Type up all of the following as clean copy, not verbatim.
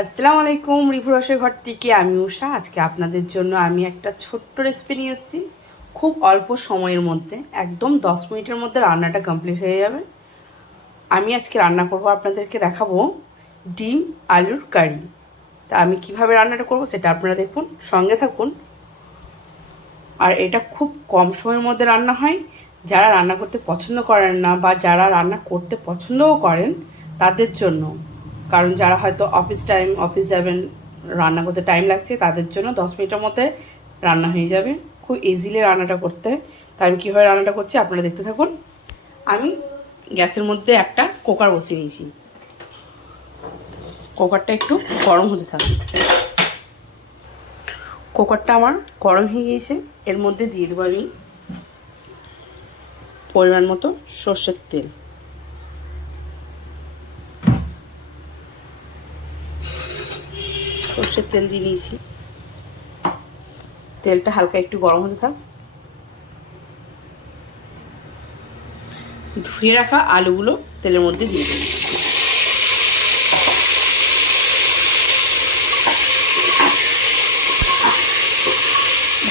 আসসালামু আলাইকুম, রিভু রসের ঘর থেকে আমি উষা। আজকে আপনাদের জন্য আমি একটা ছোট্ট রেসিপি নিয়ে এসেছি। খুব অল্প সময়ের মধ্যে, একদম 10 মিনিটের মধ্যে রান্নাটা কমপ্লিট হয়ে যাবে। আমি আজকে রান্না করব, আপনাদেরকে দেখাবো ডিম আলুর কারি। তা আমি কিভাবে রান্নাটা করব সেটা আপনারা দেখুন, সঙ্গে থাকুন। আর এটা খুব কম সময়ের মধ্যে রান্না হয়। যারা রান্না করতে পছন্দ করেন না বা যারা রান্না করতে পছন্দও করেন তাদের জন্য, কারণ যারা হয়তো অফিস যাবেন, রান্না করতে টাইম লাগছে, তাদের জন্য 10 মিনিটের মধ্যে রান্না হয়ে যাবে। খুব ইজিলি রান্নাটা করতে। তাই আমি কীভাবে রান্নাটা করছি আপনারা দেখতে থাকুন। আমি গ্যাসের মধ্যে একটা কুকার বসিয়ে নিয়েছি। কুকারটা একটু গরম হতে থাকুন। কুকারটা আমার গরম হয়ে গিয়েছে। এর মধ্যে দিয়ে দেবো আমি পরিমাণ মতো সর্ষের তেল। সর্ষের তেল দিয়ে নিয়েছি। তেলটা হালকা একটু গরম হতে থাক। ধুয়ে রাখা আলুগুলো তেলের মধ্যে দিয়ে দিই।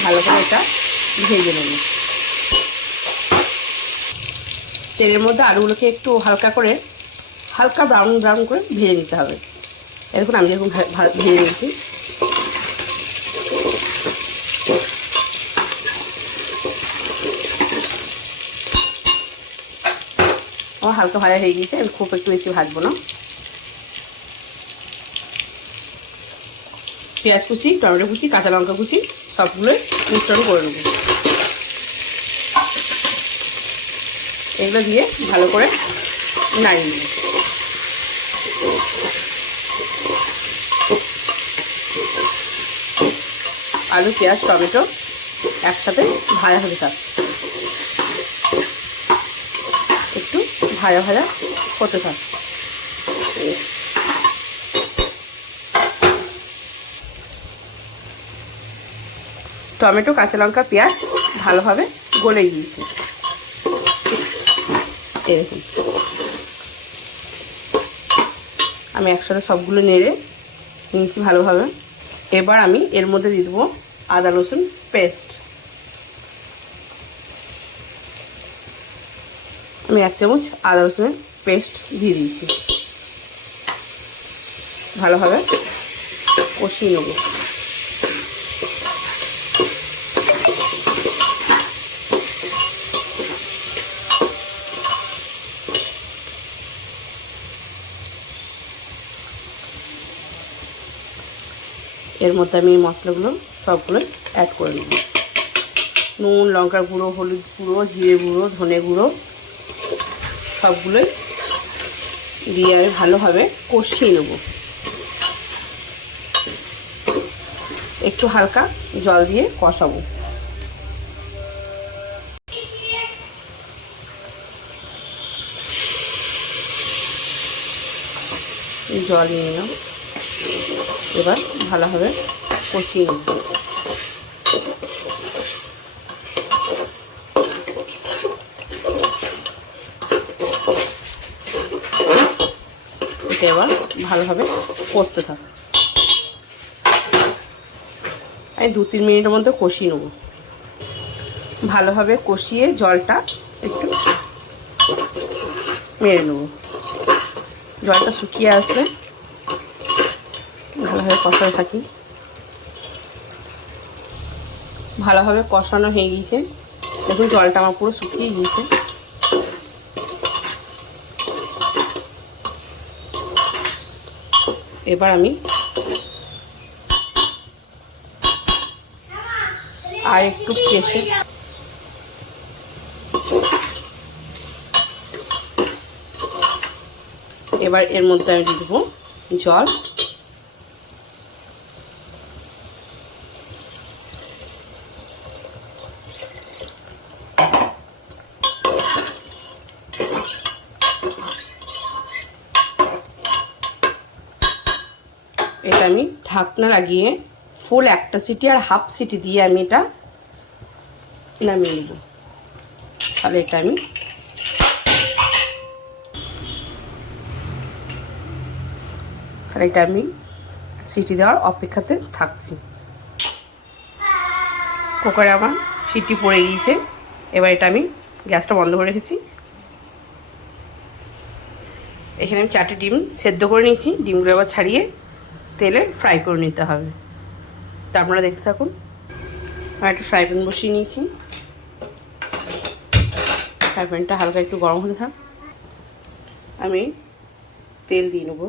ভালো করে এটা ভেজে নেব। তেলের মধ্যে আলুগুলোকে একটু হালকা ব্রাউন করে ভেজে নিতে হবে। এরকম আমি যেরকম ভেজে নিয়েছি। আমার হালকা ভাজা হয়ে গিয়েছে, আমি খুব একটু বেশি ভাজবো না। পেঁয়াজ কুচি, টমেটো কুচি, কাঁচা লঙ্কা কুচি সবগুলোই মিশ্রণ করে নেব। এগুলো দিয়ে ভালো করে নাড়িয়ে নেব। আলু, পেঁয়াজ, টমেটো একসাথে ভাজা হতে থাক। একটু ভাজা হতে থাক। টমেটো, কাঁচা লঙ্কা, পেঁয়াজ ভালোভাবে গলে গিয়েছে। এরকম আমি একসাথে সবগুলো নেড়ে নিয়েছি ভালোভাবে। এবার আমি এর মধ্যে দিয়ে দেবো আদা রসুন পেস্ট। আমি 1 চামচ আদা রসুনের পেস্ট দিয়ে দিয়েছি। ভালোভাবে কষিয়ে নেব। এর মধ্যে আমি মশলাগুলো সবগুলো অ্যাড করে নেব। নুন, লঙ্কার গুঁড়ো, হলুদ গুঁড়ো, জিরে গুঁড়ো, ধনে গুঁড়ো সবগুলোই দিয়ে আমি ভালোভাবে কষিয়ে নেব। একটু হালকা জল দিয়ে কষাবো। জল নিয়ে নিলাম। এবার ভালোভাবে কষিয়ে নেব। এটা এবার ভালোভাবে কষতে থাক। আমি 2-3 মিনিটের মধ্যে কষিয়ে নেব। ভালোভাবে কষিয়ে জলটা একটু মেরে নেব। জলটা শুকিয়ে আসবে। ভালোভাবে কষাতে থাকি। ভালোভাবে কষানো হয়ে গিয়েছে। দেখুন জলটা আমার পুরো শুকিয়ে গিয়েছে। এবার আমি আর একটু কষে এবার এর মধ্যে আমি দিয়ে দেবো জল। এটা আমি ঢাকনা লাগিয়ে ফুল 1টা সিটি আর হাফ সিটি দিয়ে আমি এটা নামিয়ে নেব। তাহলে এটা আমি সিটি দেওয়ার অপেক্ষাতে থাকছি। কুকারে আমার সিটি পড়ে গিয়েছে। এবার এটা আমি গ্যাসটা বন্ধ করে রেখেছি। এখানে আমি 4টে ডিম সেদ্ধ করে নিয়েছি। ডিমগুলো আবার ছাড়িয়ে তেলে ফ্রাই করে নিতে হবে। তা আপনারা দেখতে থাকুন। আর একটা ফ্রাই প্যান বসিয়ে নিয়েছি। ফ্রাই প্যানটা হালকা একটু গরম হতে থাক। আমি তেল দিয়ে নেব।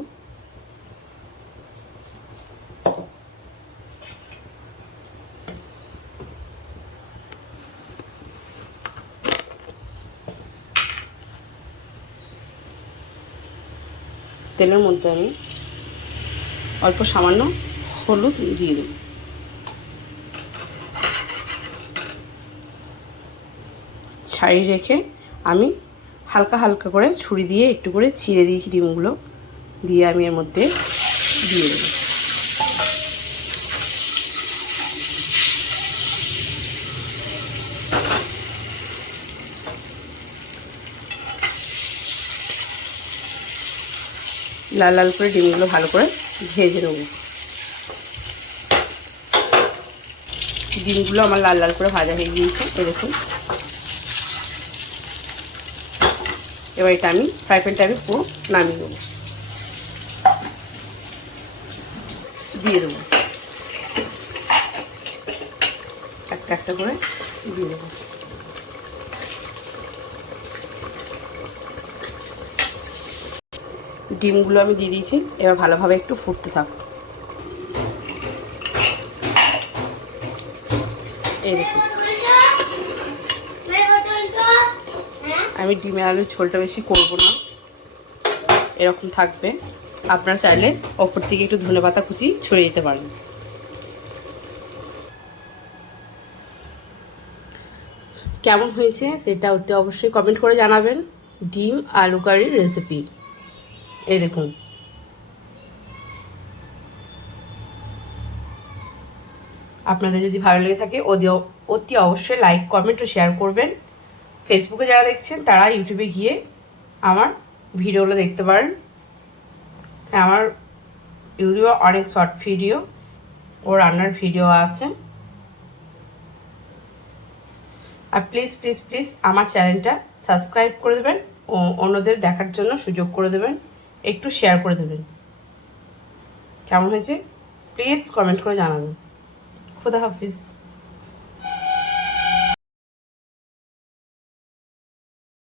তেলের মধ্যে আমি অল্প সামান্য হলুদ দিয়ে দেব। ছাড়িয়ে রেখে আমি হালকা হালকা করে ছুরি দিয়ে একটু করে ছিঁড়ে দিয়েছি ডিমগুলো। দিয়ে আমি এর মধ্যে দিয়ে দেব। লাল লাল করে ডিমগুলো ভালো করে ভেজে নেব। ডিমগুলো আমার লাল লাল করে ভাজা হয়ে গিয়েছে, এই দেখুন। এবার এটা আমি ফ্রাই প্যানটা আমি পুরো নামিয়ে নেব, দিয়ে দেবো একটা একটা করে দিয়ে দেবো। ডিমগুলো আমি দিয়ে দিয়েছি। এবার ভালোভাবে একটু ফুটতে থাক। এই দেখুন, আমি ডিমে আলুর ঝোলটা বেশি করব না, এরকম থাকবে। আপনারা চাইলে ওপর থেকে একটু ধনেপাতা কুচি ছড়িয়ে দিতে পারেন। কেমন হয়েছে সেটা অতি অবশ্যই কমেন্ট করে জানাবেন। ডিম আলু কারির রেসিপি এই দেখুন। আপনাদের যদি ভালো লেগে থাকে অতি অবশ্যই লাইক কমেন্ট ও শেয়ার করবেন। ফেসবুকে যারা দেখছেন তারা ইউটিউবে গিয়ে আমার ভিডিওগুলো দেখতে পারেন। আমার ইউটিউবে অনেক শর্ট ভিডিও ও রান্নার ভিডিও আছে। আর প্লিজ প্লিজ প্লিজ আমার চ্যানেলটা সাবস্ক্রাইব করে দেবেন ও অন্যদের দেখার জন্য সুযোগ করে দেবেন, একটু শেয়ার করে দেবেন। কেমন হয়েছে প্লিজ কমেন্ট করে জানাবেন। খুদা হাফিজ।